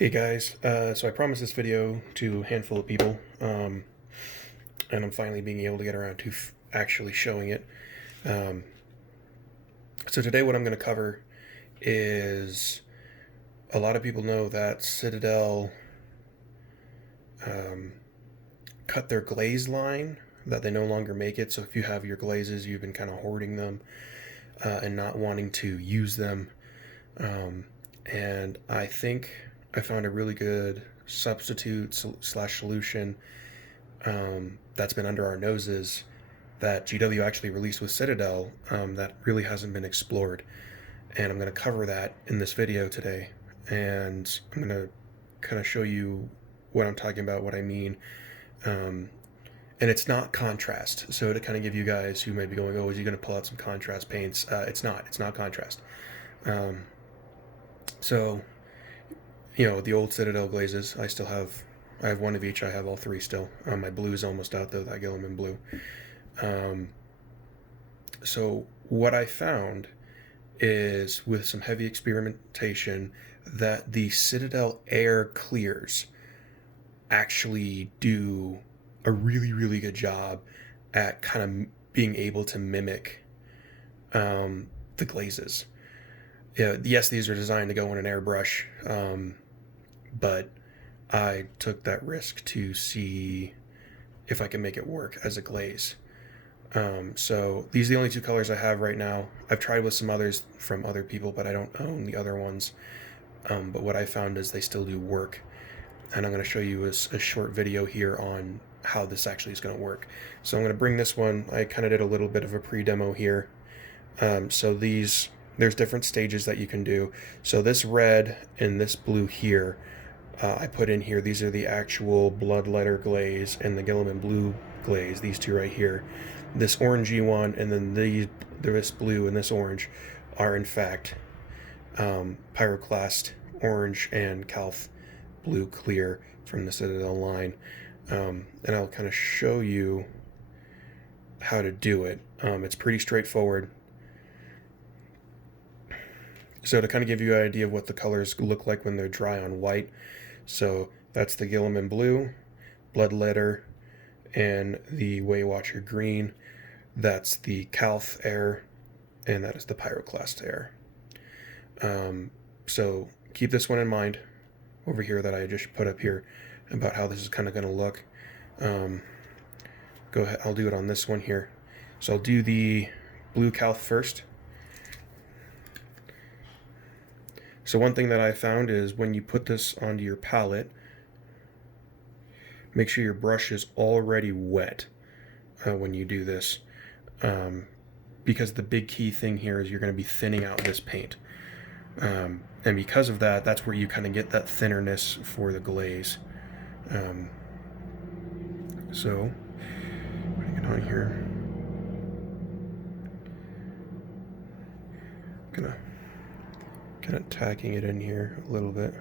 Hey guys, so I promised this video to a handful of people, and I'm finally being able to get around to actually showing it. Um, so today what I'm going to cover is, a lot of people know that Citadel cut their glaze line, that they no longer make it. So if you have your glazes, you've been kind of hoarding them and not wanting to use them. And I think I found a really good substitute slash solution that's been under our noses that GW actually released with Citadel that really hasn't been explored. And I'm going to cover that in this video today. And I'm going to kind of show you what I'm talking about, what I mean. And it's not contrast. So to kind of give you guys who may be going, oh, is he going to pull out some contrast paints? It's not. It's not contrast. So, you know, the old Citadel glazes, I have one of each. I have all three still. My blue is almost out though, that Gilliman blue. So what I found is, with some heavy experimentation, that the Citadel Air clears actually do a really, really good job at kind of being able to mimic the glazes. Yeah, yes, these are designed to go in an airbrush, but I took that risk to see if I can make it work as a glaze. So these are the only two colors I have right now. I've tried with some others from other people, but I don't own the other ones. But what I found is they still do work. And I'm going to show you a short video here on how this actually is going to work. So I'm going to bring this one. I kind of did a little bit of a pre-demo here. So there's different stages that you can do. So this red and this blue here, I put in here. These are the actual bloodletter glaze and the Gilliman blue glaze, these two right here. This orangey one and then this blue and this orange are in fact Pyroclast orange and Calth blue clear from the Citadel line. And I'll kind of show you how to do it. It's pretty straightforward. So to kind of give you an idea of what the colors look like when they're dry on white, so that's the Gilliman blue, bloodletter, and the Waywatcher green. That's the Calth air, and that is the Pyroclast air. So keep this one in mind over here that I just put up here about how this is kind of going to look. Go ahead, I'll do it on this one here. So I'll do the blue Calth first. So one thing that I found is, when you put this onto your palette, make sure your brush is already wet when you do this, because the big key thing here is you're going to be thinning out this paint. And because of that, that's where you kind of get that thinnerness for the glaze. So putting it on here, gonna kind of tacking it in here a little bit.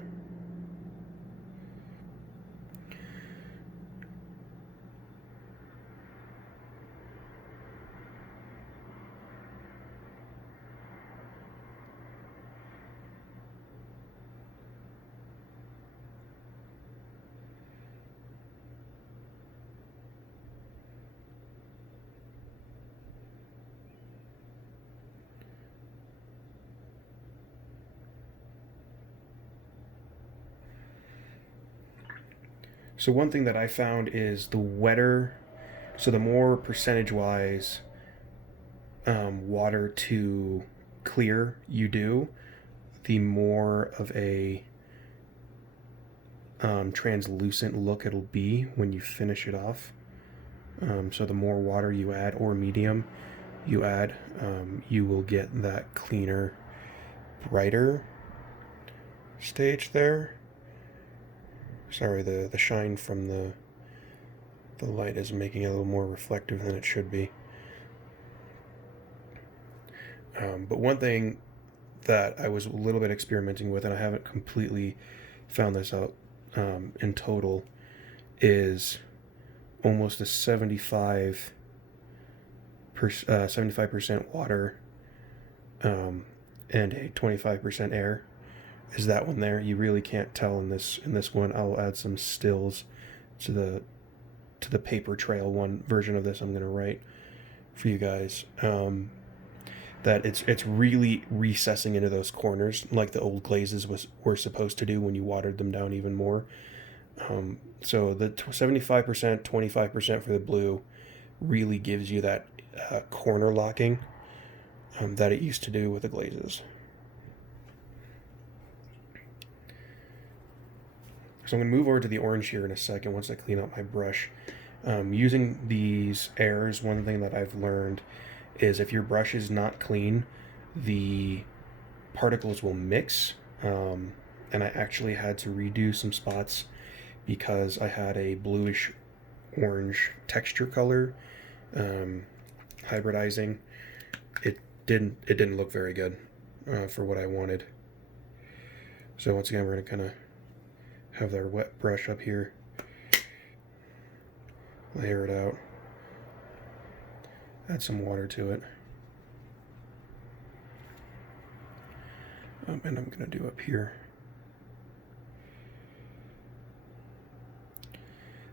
So one thing that I found is, the wetter, so the more percentage-wise water to clear you do, the more of a translucent look it'll be when you finish it off. So the more water you add, or medium you add, you will get that cleaner, brighter stage there. Sorry, the shine from the light is making it a little more reflective than it should be. But one thing that I was a little bit experimenting with, and I haven't completely found this out in total, is almost a 75% water and a 25% air is that one there. You really can't tell in this one. I'll add some stills to the paper trail one version of this I'm going to write for you guys. That it's really recessing into those corners like the old glazes were supposed to do when you watered them down even more. So the 75%, 25% for the blue really gives you that corner locking that it used to do with the glazes. So I'm going to move over to the orange here in a second once I clean up my brush. Using these airs, one thing that I've learned is if your brush is not clean, the particles will mix. And I actually had to redo some spots because I had a bluish orange texture color hybridizing. It didn't look very good for what I wanted. So once again, we're going to kind of have our wet brush up here, layer it out, add some water to it, and I'm going to do up here.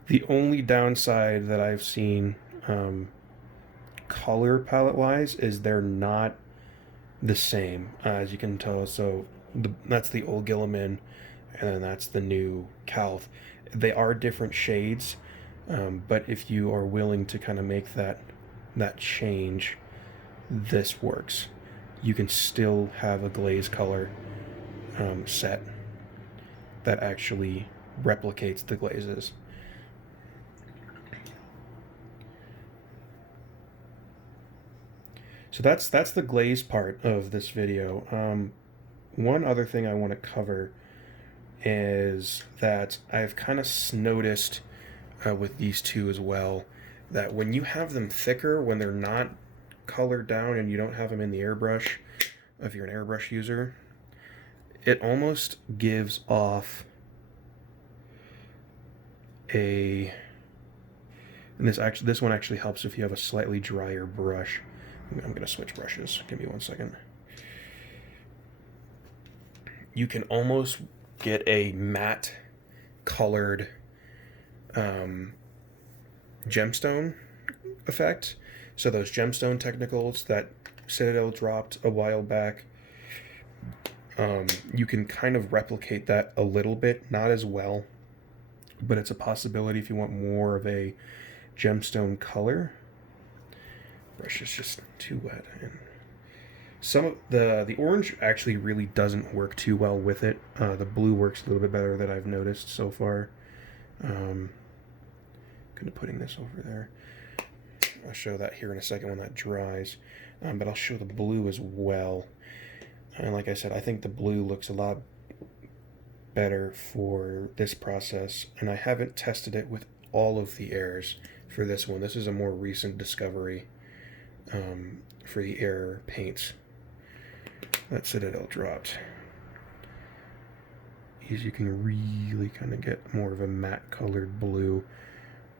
The only downside that I've seen color palette wise is they're not the same, as you can tell. So that's the old Gilliman, and then that's the new Calth. They are different shades, but if you are willing to kind of make that change, this works. You can still have a glaze color set that actually replicates the glazes. So that's the glaze part of this video. One other thing I want to cover is that I've kind of noticed with these two as well, that when you have them thicker, when they're not colored down and you don't have them in the airbrush, if you're an airbrush user, it almost gives off a, and this one actually helps if you have a slightly drier brush. I'm going to switch brushes. Give me 1 second. You can almost get a matte colored gemstone effect. So those gemstone technicals that Citadel dropped a while back, you can kind of replicate that a little bit, not as well, but it's a possibility if you want more of a gemstone color. Brush is just too wet, and some of the orange actually really doesn't work too well with it. The blue works a little bit better that I've noticed so far. Kind of putting this over there. I'll show that here in a second when that dries, but I'll show the blue as well. And like I said, I think the blue looks a lot better for this process, and I haven't tested it with all of the airs for this one. This is a more recent discovery for the air paints that Citadel dropped. Is you can really kind of get more of a matte colored blue,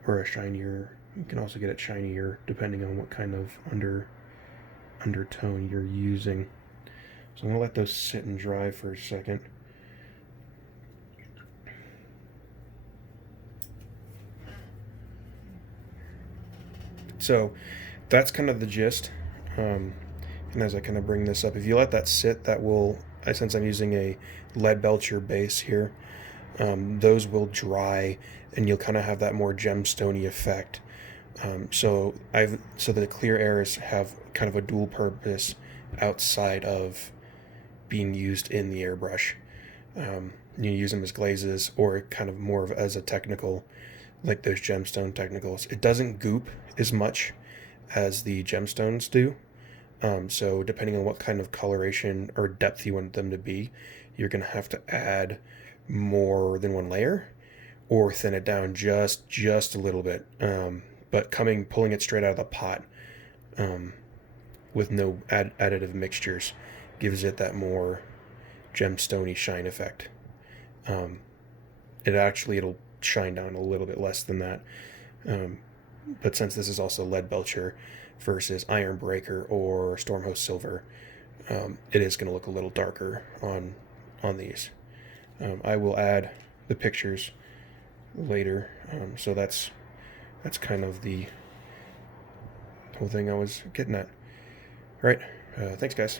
or a shinier. You can also get it shinier depending on what kind of undertone you're using. So I'm gonna let those sit and dry for a second. So that's kind of the gist. And as I kind of bring this up, if you let that sit, that will, since I'm using a lead belcher base here, those will dry and you'll kind of have that more gemstone-y effect. So the clear airs have kind of a dual purpose outside of being used in the airbrush. You use them as glazes or kind of more of as a technical, like those gemstone technicals. It doesn't goop as much as the gemstones do. So depending on what kind of coloration or depth you want them to be, you're going to have to add more than one layer or thin it down just a little bit. But pulling it straight out of the pot with no additive mixtures gives it that more gemstone-y shine effect. It'll shine down a little bit less than that. But since this is also lead belcher versus iron breaker or stormhost silver, it is going to look a little darker on on these. I will add the pictures later, so that's kind of the whole thing I was getting at. All right, thanks guys.